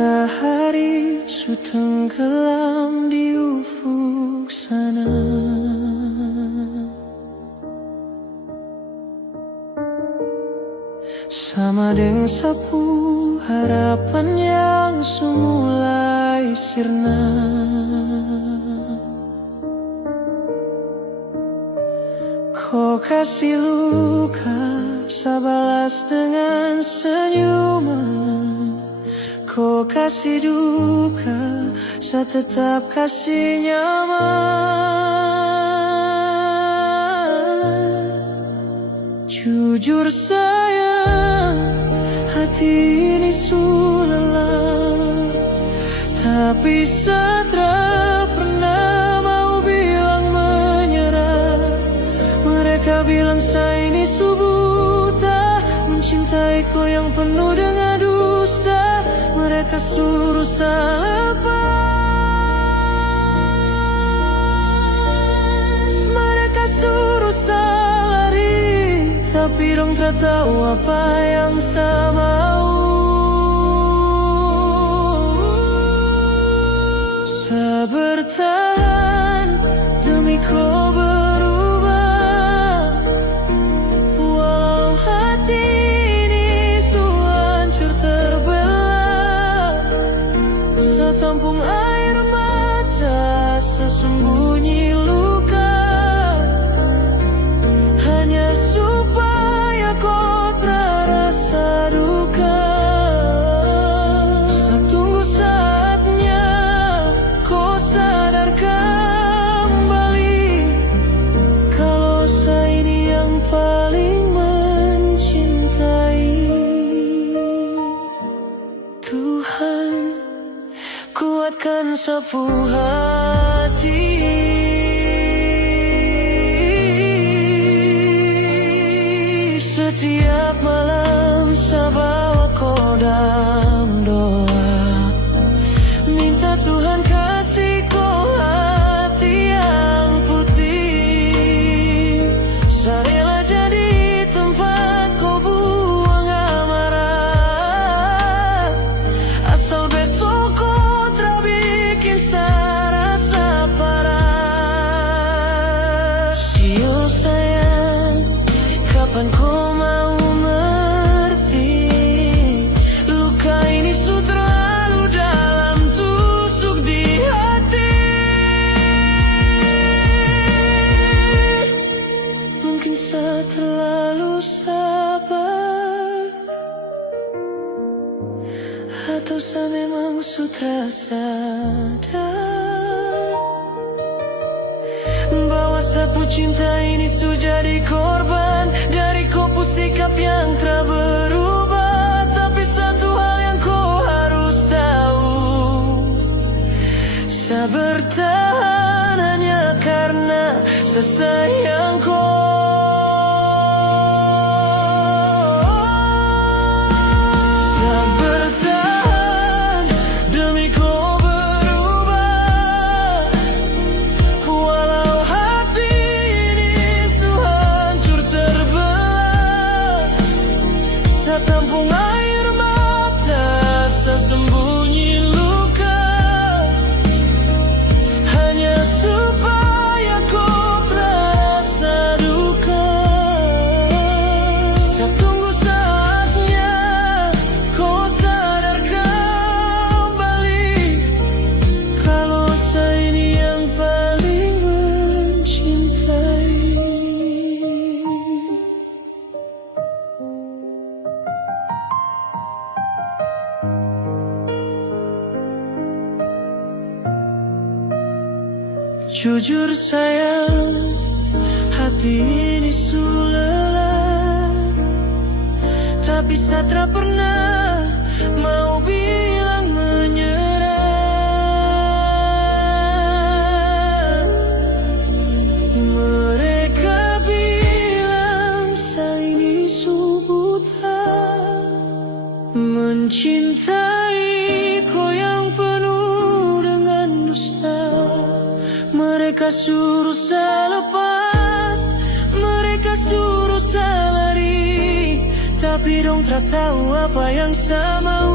Matahari su tenggelam di ufuk sana. Sama dengan sapu harapan yang semulai sirna. Kau kasih luka, sabalas dengan senyuman. Kau kasih duka, saya tetap kasih nyaman. Jujur sayang, hati ini sulelah. Tapi Satra pernah mau bilang menyerah. Mereka bilang saya ini buta, mencintai kau yang penuh dengan dusta. Mereka suruh saya lepas, mereka suruh saya lari. Tapi dong tak tahu apa yang saya mau. Saya bertahan demi kau berubah. Walau hati ini hancur terbelah. Saya tampung air mata, saya sembunyi luka. Hanya supaya kau terasa duka. Saya tunggu saatnya kau sadar kembali. Kalau saya ini yang paling mencintai. Tuhan, kuatkan sapu hati. Setiap malam saya bawa kau dalam doa. Minta Tuhan kasih kau hati yang putih. Saya rela jadi tempat kau buang amarah. Asal besok kau tak bikin saya rasa parah. Siul sayang, kapan kau mau mengerti? Luka ini sudah terlalu dalam, tusuk di hati. Mungkin saya terlalu sabar, atau saya memang sudah sadar bahwa sapu cinta ini sudah jadi korban dari kopu sikap yang tak berubah. Tapi satu hal yang kau harus tahu, saya bertahan hanya karena saya sayang kau. Saya bertahan demi kau berubah. Walau hati ini hancur terbelah. Saya tampung air mata, saya sembunyi luka. Hanya supaya kau terasa duka. Saya tunggu saatnya kau sadar kembali. Kalau saya ini yang paling mencintai. Jujur sayang, hati ini sulelah. Tapi Satra pernah mau bilang menyerah. Mereka bilang saya ini buta, mencintai kau yang penuh dengan dusta. Mereka suruh saya lepas, mereka suruh saya lari. Tapi dong tak tahu apa yang saya mau.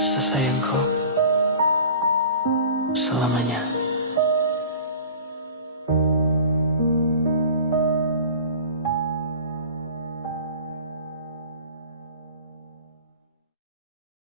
sesayangku selamanya.